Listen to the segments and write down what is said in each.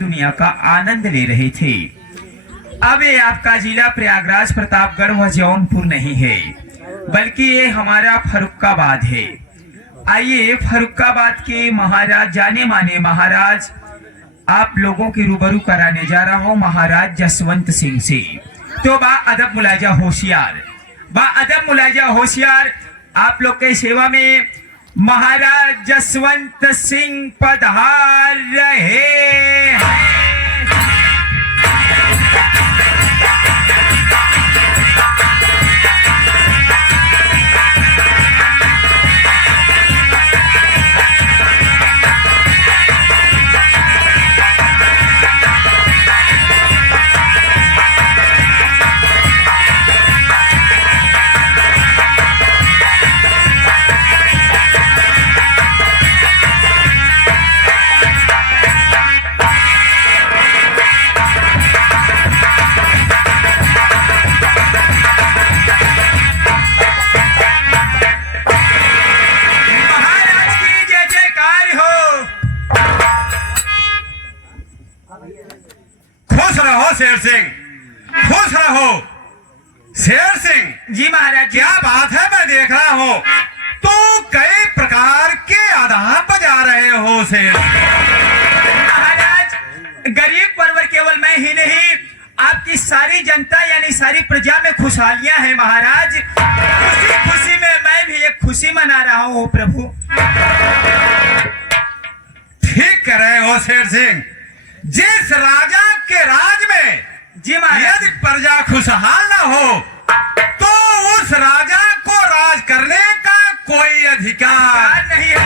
दुनिया का आनंद ले रहे थे। अब ये आपका जिला प्रयागराज, प्रतापगढ़ व जौनपुर नहीं है, बल्कि ये हमारा फर्रुखाबाद है। आइए फर्रुखाबाद के महाराज, जाने माने महाराज, आप लोगों के रूबरू कराने जा रहा हूँ महाराज जसवंत सिंह से। तो बा अदब मुलाजा होशियार, बा अदब मुलाजा होशियार, आप लोग के सेवा में महाराज जसवंत सिंह पधार रहे हैं। शेर सिंह, खुश रहो। शेर सिंह जी महाराज, क्या बात है, मैं देख रहा हूँ तो कई प्रकार के आधार बजा रहे हो शेर। महाराज, गरीब परवर केवल मैं ही नहीं, आपकी सारी जनता यानी सारी प्रजा में खुशहालियां हैं महाराज। खुशी खुशी में मैं भी एक खुशी मना रहा हूँ प्रभु। ठीक कर रहे हो शेर सिंह। जिस राजा के राज में जी महाराज, यदि प्रजा खुशहाल न हो तो उस राजा को राज करने का कोई अधिकार नहीं है।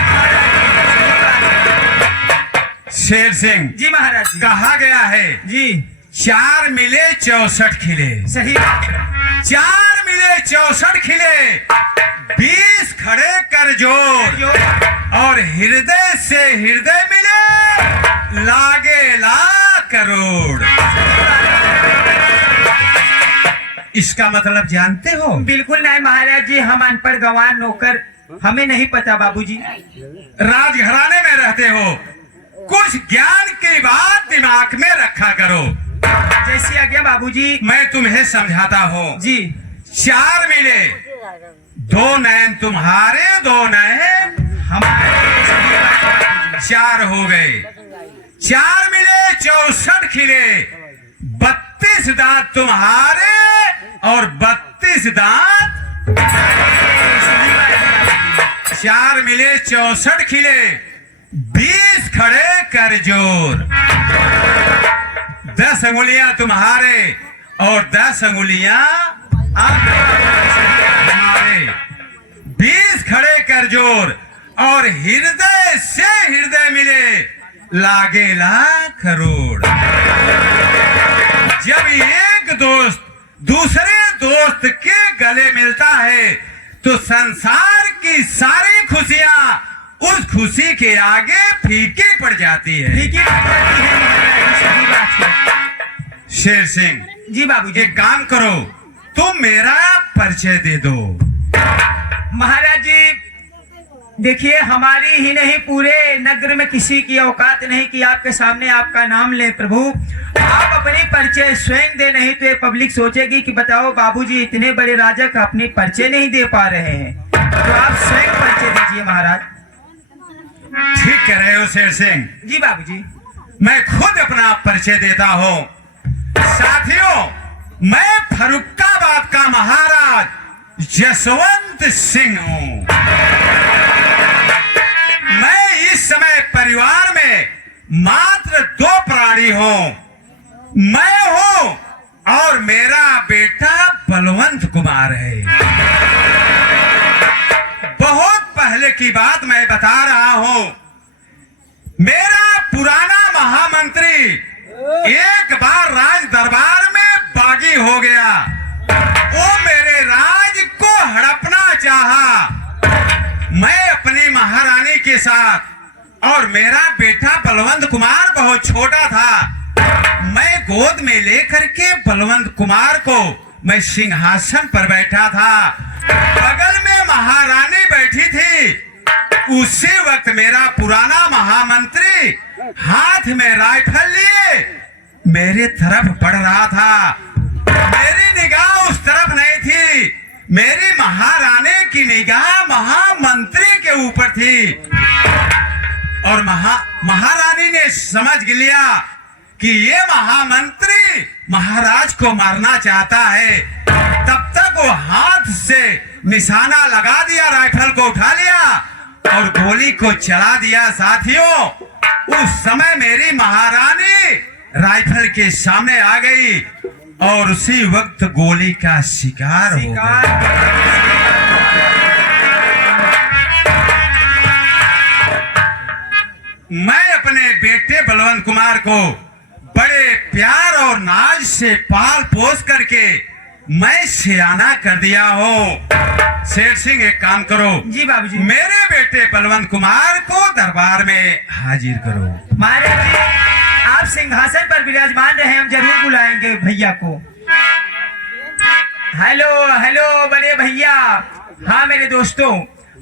शेर सिंह जी महाराज, कहा गया है जी 4 मिले 64 खिले। सही। 4 मिले 64 खिले, 20 खड़े कर जोर, और हृदय से हृदय मिले लागे लाख करोड़। इसका मतलब जानते हो? बिल्कुल नहीं महाराज जी, हम अनपढ़ गंवार नौकर, हमें नहीं पता बाबूजी। राजघराने में रहते हो, कुछ ज्ञान की बात दिमाग में रखा करो। जैसी आज्ञा बाबूजी। मैं तुम्हें समझाता हूँ जी। 4 मिले, 2 नैन तुम्हारे, 2 नैन हमारे, 4 हो गए। 4 मिले 64 खिले, 32 दांत तुम्हारे और 32 दांत। 4 मिले 64 खिले, 20 खड़े कर जोर। 10 अंगुलियां तुम्हारे और 10 अंगुलियां हमारे, 20 खड़े कर जोर, और हृदय से हृदय मिले लागे लाख करोड़। जब एक दोस्त दूसरे दोस्त के गले मिलता है तो संसार की सारी खुशियां उस खुशी के आगे फीकी पड़ जाती है। फीकी पड़ जाती है महाराज, सही बात है। शेर सिंह जी बाबूजी। एक काम करो, तुम मेरा परिचय दे दो। महाराज जी देखिए, हमारी ही नहीं पूरे नगर में किसी की औकात नहीं कि आपके सामने आपका नाम ले प्रभु। आप अपनी परिचय स्वयं दे, नहीं तो ये पब्लिक सोचेगी कि बताओ बाबूजी इतने बड़े राजा का अपनी परिचय नहीं दे पा रहे हैं, तो आप स्वयं परिचय दीजिए महाराज। ठीक कह रहे हो शेर सिंह जी बाबूजी। मैं खुद अपना परिचय देता हूँ। साथियों, मैं फर्रुखाबाद का महाराज जसवंत सिंह हूँ। मैं इस समय परिवार में मात्र 2 प्राणी हूँ। मैं हूँ और मेरा बेटा बलवंत कुमार है। बहुत पहले की बात मैं बता रहा हूँ। मेरा पुराना महामंत्री एक बार राज दरबार में बागी हो गया। वो मेरे राज को हड़पना चाहा। मैं अपनी महारानी के साथ, और मेरा बेटा बलवंत कुमार बहुत छोटा था, मैं गोद में लेकर के बलवंत कुमार को मैं सिंहासन पर बैठा था। बगल में महारानी बैठी थी। उसी वक्त मेरा पुराना महामंत्री हाथ में राइफल लिए मेरे तरफ बढ़ रहा था। मेरी निगाह उस तरफ नहीं थी, मेरी महारानी की निगाह महामंत्री के ऊपर थी। और महारानी ने समझ लिया कि ये महामंत्री महाराज को मारना चाहता है। तब तक वो हाथ से निशाना लगा दिया, राइफल को उठा लिया और गोली को चला दिया। साथियों, उस समय मेरी महारानी राइफल के सामने आ गई और उसी वक्त गोली का शिकार हो गई। मैं अपने बेटे बलवंत कुमार को बड़े प्यार और नाज से पाल पोस करके मैं सियाना कर दिया हूँ। शेर सिंह, एक काम करो। जी बाबूजी। मेरे बेटे बलवंत कुमार को दरबार में हाजिर करो। महाराज जी, आप सिंहासन पर विराजमान रहे, हम जरूर बुलाएंगे भैया को। हेलो हेलो बड़े भैया। हाँ मेरे दोस्तों,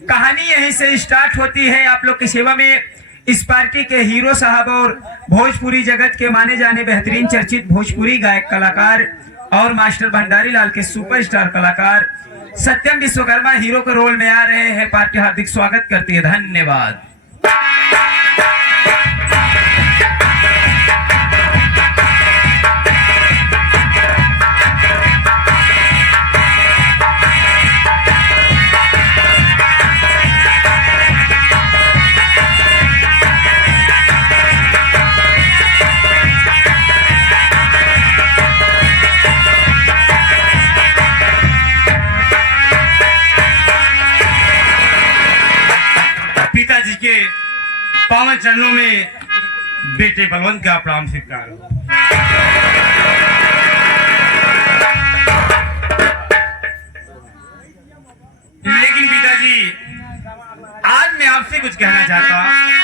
कहानी यहीं से स्टार्ट होती है। आप लोग की सेवा में इस पार्टी के हीरो साहब और भोजपुरी जगत के माने जाने बेहतरीन चर्चित भोजपुरी गायक कलाकार और मास्टर भंडारी लाल के सुपरस्टार कलाकार सत्यम विश्वकर्मा हीरो के रोल में आ रहे हैं। पार्टी हार्दिक स्वागत करती है। धन्यवाद। पिताजी के पावन चरणों में बेटे बलवंत का प्रणाम स्वीकार हो। लेकिन पिताजी, आज मैं आपसे कुछ कहना चाहता हूं।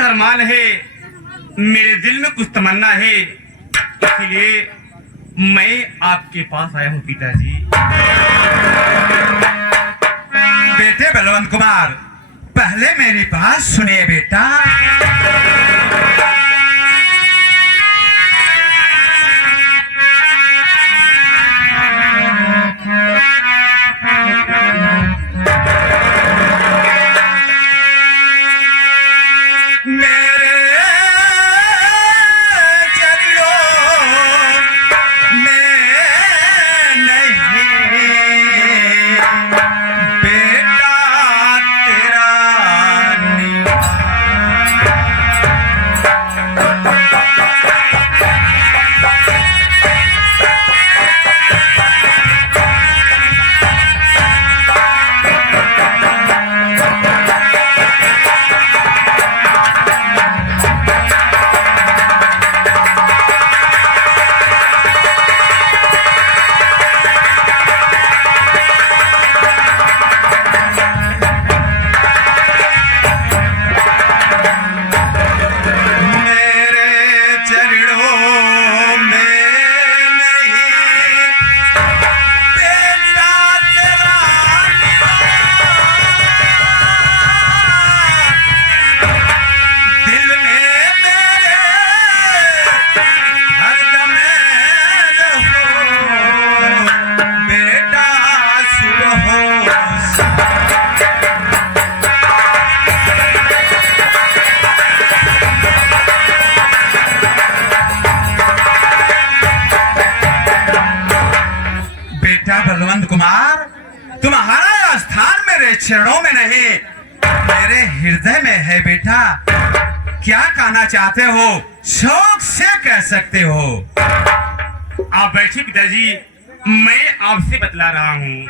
अरमान है, मेरे दिल में कुछ तमन्ना है, इसीलिए मैं आपके पास आया हूँ पिताजी। बेटे बलवंत कुमार, पहले मेरी बात सुनिए बेटा। चरणों में नहीं, मेरे हृदय में है बेटा। क्या कहना चाहते हो, शौक से कह सकते हो। आप बैठिए पिताजी, मैं आपसे बतला रहा हूँ।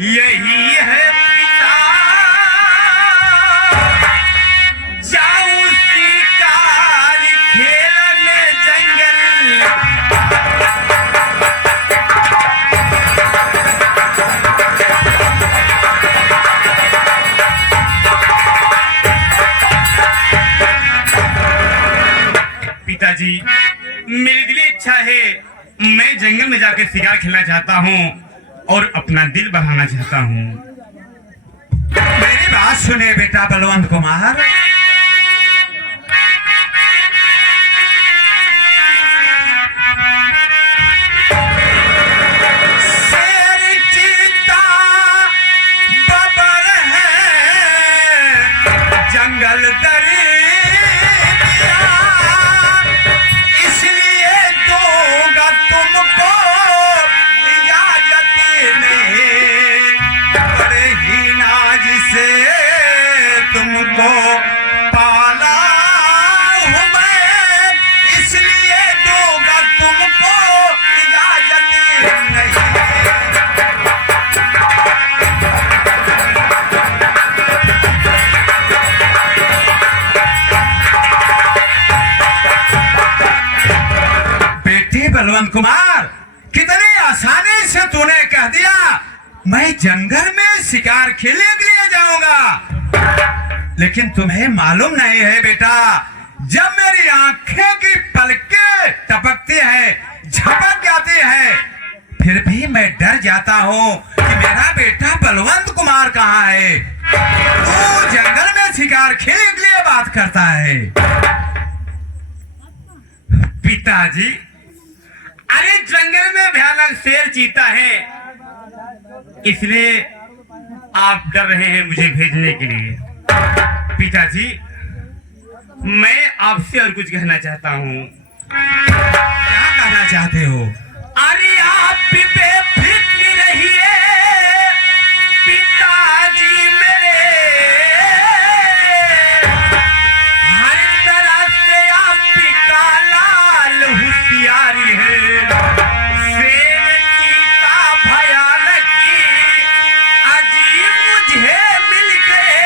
यही है पिता, जाऊं शिकार खेलने जंगल। पिताजी, मेरी दिली इच्छा है, मैं जंगल में जाकर शिकार खेलना चाहता हूँ और अपना दिल बढ़ाना चाहता हूँ। मेरी बात सुने बेटा बलवंत कुमार। शेर चीता बबर है जंगल दरिया, इसलिए दूंगा तुमको तुमको पाला हूं मैं, इसलिए दूंगा तुमको इजाजत नहीं। बेटे बलवंत कुमार, कितनी आसानी से तूने कह दिया मैं जंगल में शिकार खेलने के लिए जाऊंगा। लेकिन तुम्हें मालूम नहीं है बेटा, जब मेरी आंखें की पलकें टपकती है, झपक जाती है, फिर भी मैं डर जाता हूँ कि मेरा बेटा बलवंत कुमार कहाँ है। तू जंगल में शिकार खेलने के लिए बात करता है। पिताजी, अरे जंगल में भयानक शेर चीता है, इसलिए आप डर रहे हैं मुझे भेजने के लिए। पिताजी, मैं आपसे और कुछ कहना चाहता हूँ। क्या कहना चाहते हो? अरे आप बेफिक्र रहिए पिताजी मेरे, हर तरह से आपका लाल होशियारी है। शेर चीता भयानक अजीब मुझे मिल गए,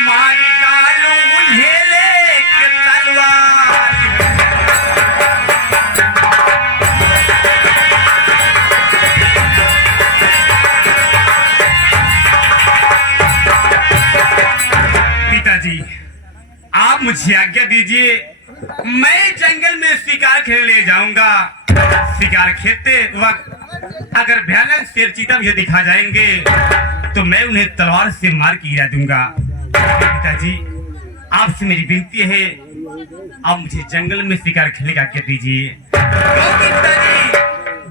मार डालूं उन्हें लेके तलवार। पिताजी, आप मुझे आज्ञा दीजिए, मैं जंगल में शिकार खेलने जाऊंगा। शिकार खेलते वक्त अगर भयानक शेर चीता मुझे दिखा जाएंगे तो मैं उन्हें तलवार से मार के गिरा दूंगा। पिताजी, आपसे मेरी विनती है, आप मुझे जंगल में शिकार खेलने की आज्ञा दीजिए। क्योंकि पिताजी,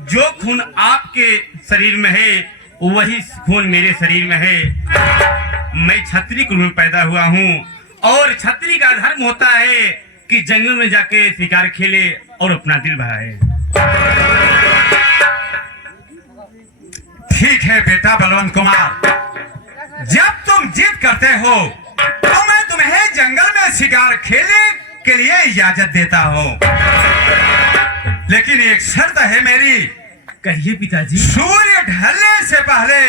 जो खून आपके शरीर में है वही खून मेरे शरीर में है। मैं क्षत्रिय कुल में पैदा हुआ हूँ और क्षत्रिय का धर्म होता है कि जंगल में जाके शिकार खेले और अपना दिल बहाए। ठीक है बेटा बलवंत कुमार, जब तुम जिद करते हो तो मैं तुम्हें जंगल में शिकार खेलने के लिए इजाजत देता हूँ, लेकिन एक शर्त है मेरी। कहिए पिताजी। सूर्य ढलने से पहले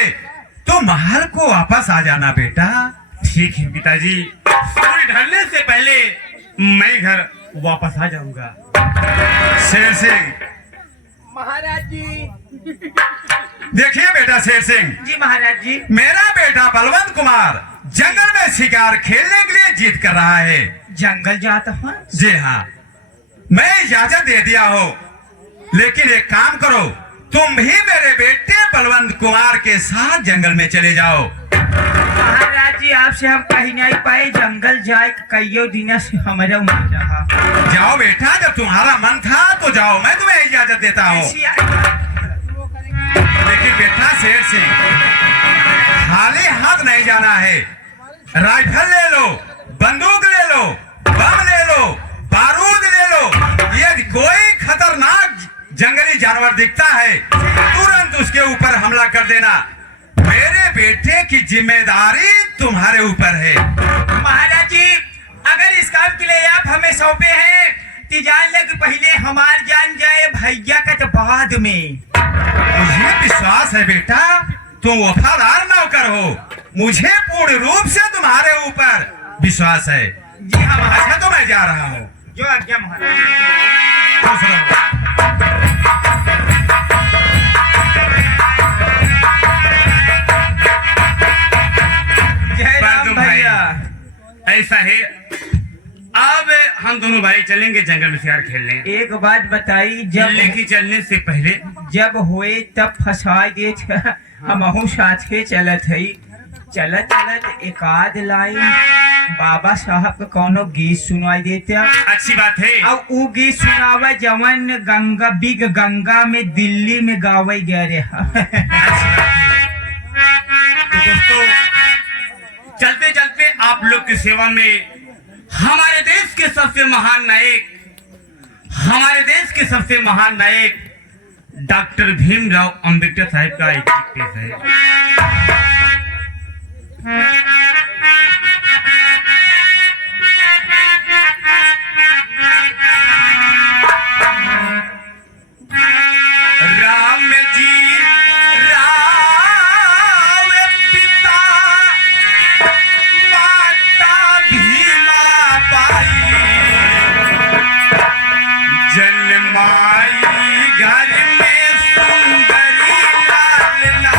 तुम महल को वापस आ जाना बेटा। ठीक है पिताजी, सूर्य ढलने से पहले मैं घर वापस आ जाऊंगा। शेर सिंह। महाराज जी। देखिए बेटा शेर सिंह जी महाराज जी। मेरा बेटा बलवंत कुमार जंगल में शिकार खेलने के लिए जिद कर रहा है। जंगल जाता हूँ? जी हाँ, मैं इजाजत दे दिया हो, लेकिन एक काम करो, तुम भी मेरे बेटे बलवंत कुमार के साथ जंगल में चले जाओ। महाराज जी आपसे हम कहीं नहीं पाए जंगल जाए कईयों दिन से हमारा मन रहा जाओ बेटा, जब तुम्हारा मन था तो जाओ, मैं तुम्हें इजाजत देता हूँ। लेकिन बेटा शेर सिंह, खाली हाथ नहीं जाना है। राइफल ले लो, बंदूक ले लो, बम ले लो, बारूद ले लो। यदि कोई खतरनाक जंगली जानवर दिखता है तुरंत उसके ऊपर हमला कर देना। मेरे बेटे की जिम्मेदारी तुम्हारे ऊपर है। महाराज जी अगर इस काम के लिए आप हमें सौंपे हैं तो जान ले कि पहले हमार जान जाए भैया का तो बाद में। मुझे विश्वास है बेटा, तुम वफादार नौकर हो। मुझे पूर्ण रूप से तुम्हारे ऊपर विश्वास है। जी हाँ महाराज, अच्छा तो मैं जा रहा हूँ। जो आज्ञा महाराज। खुश रहो। जय राम परदुम भाई, भैया। ऐसा है, अब हम दोनों भाई चलेंगे जंगल में शिकार खेलने। एक बात बताई, जब लेकिन चलने से पहले जब हुए तब फंसा दे हम साथ के चलत है। चलत चलत एक आध लाइन बाबा साहब का कोनो गीत सुनाई देता। अच्छी बात है। अब वो गीत सुनावा जवन गंगा बिग गंगा में दिल्ली में गावे गए रे। तो दोस्तों, चलते चलते आप लोग की सेवा में हमारे देश के सबसे महान नायक डॉक्टर भीमराव अंबेडकर साहब का एक गीत पेश है। राम जी राम पिता माता भीमा पाई, जन्माई घर में सुंदरी लालना।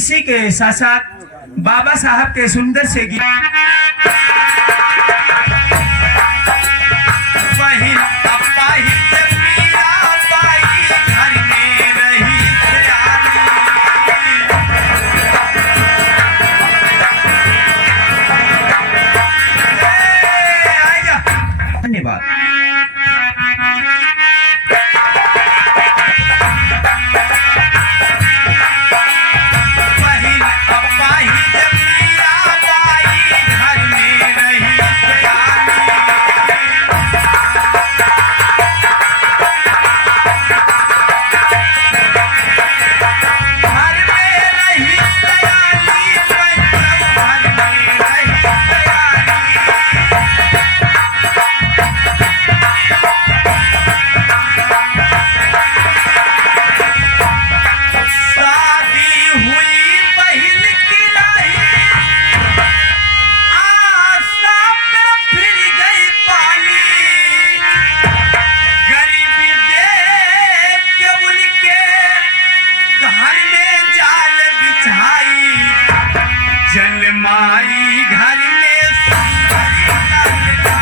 इसी के साथ साथ बाबा साहब के सुंदर से गीत बहिन अपाहिज मीरा बाई घर में रही सयानी। धन्यवाद। बहिन अपाहिज मीरा बाई घर में रही सयानी। घर में रही सयानी, पंचम घर में रही सयानी। शादी हुई बहिन की नहीं, आशा पे फिर गई पानी। गरीबी देख के उनके घर में जाल बिछाई। जलमाई घर में सुंदरी ललना।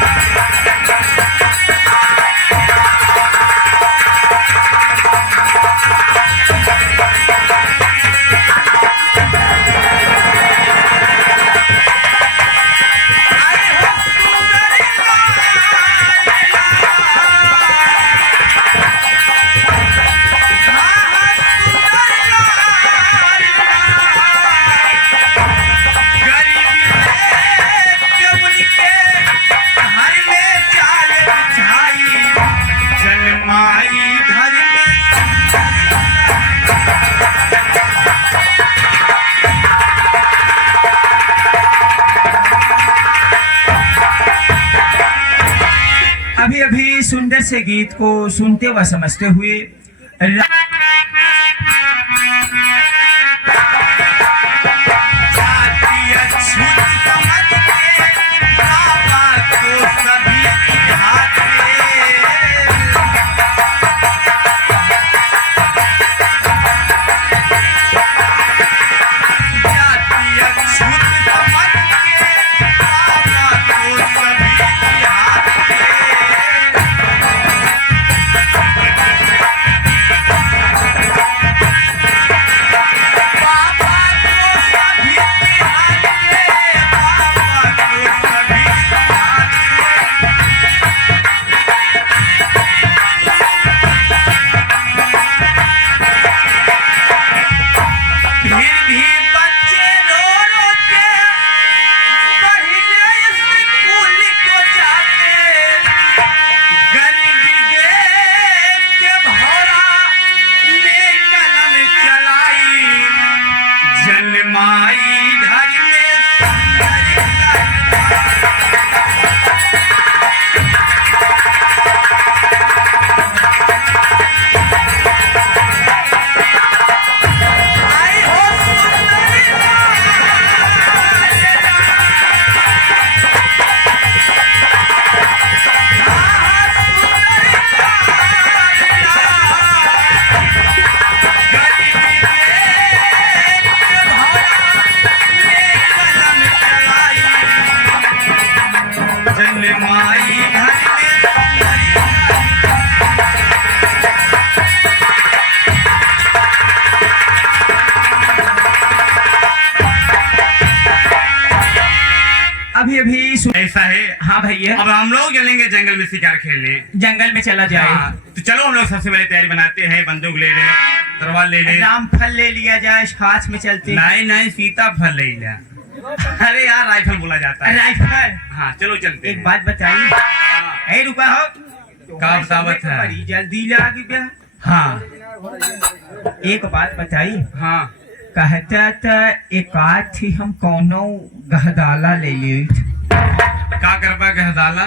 अरे हो सुंदरी ललना। हाँ हाँ सुंदरी ललना। गरीबी देख के उनके घर में जाल बिछाई। जलमाई घर में अभी अभी सुंदर से गीत को सुनते व समझते हुए जाती अछूत समझ के बाबा को सभी निहारते। जाती अछूत समझ के बाबा को सभी निहारते। बाबा को सभी निहारते। बाबा को सभी निहारते। फिर भी बच्चे रो रो के पहले स्कूल को जाते। गरीबी देख के भौरा ने कलम चलाई। जलमाई घर में सुंदरी ललना। आई हो सुंदरी ललना। हाँ सुंदरी ललना। गरीबी देख के भौरा ने कलम चलाई। जलमाई घर में सुंदरी अभी अभी ऐसा है। हाँ भैया, अब हम लोग चलेंगे जंगल में शिकार खेलने। जंगल में चला जाए। हाँ, तो चलो हम लोग सबसे पहले तैयारी बनाते हैं। बंदूक ले ले, तलवार ले ले। रामफल ले लिया जाए, साथ में चलते। नहीं नहीं, सीताफल ले ले। अरे यार राइफल बोला जाता है। राइफल। हाँ चलो चलते एक हैं। बात बताइए, हाँ, ए रुका हो, का बतावत है? बड़ी जल्दी लागी बे। हाँ एक बात बताई, हाँ कहता था एक आध थी हम कौनो गहदाला ले ली, का करबा गहदाला?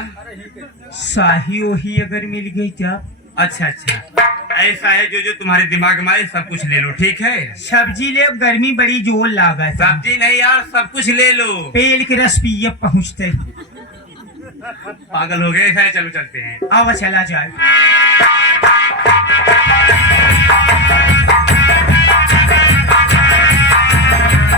शाही वही अगर मिल गई तब। अच्छा अच्छा, ऐसा है जो जो तुम्हारे दिमाग में आए सब कुछ ले लो, ठीक है? सब्जी ले, गर्मी बड़ी जोर लागत। सब्जी नहीं यार, सब कुछ ले लो। पेल के रस पिए पहुँचते। पागल हो गए, ऐसा है, चलो चलते हैं। अब चला जाए।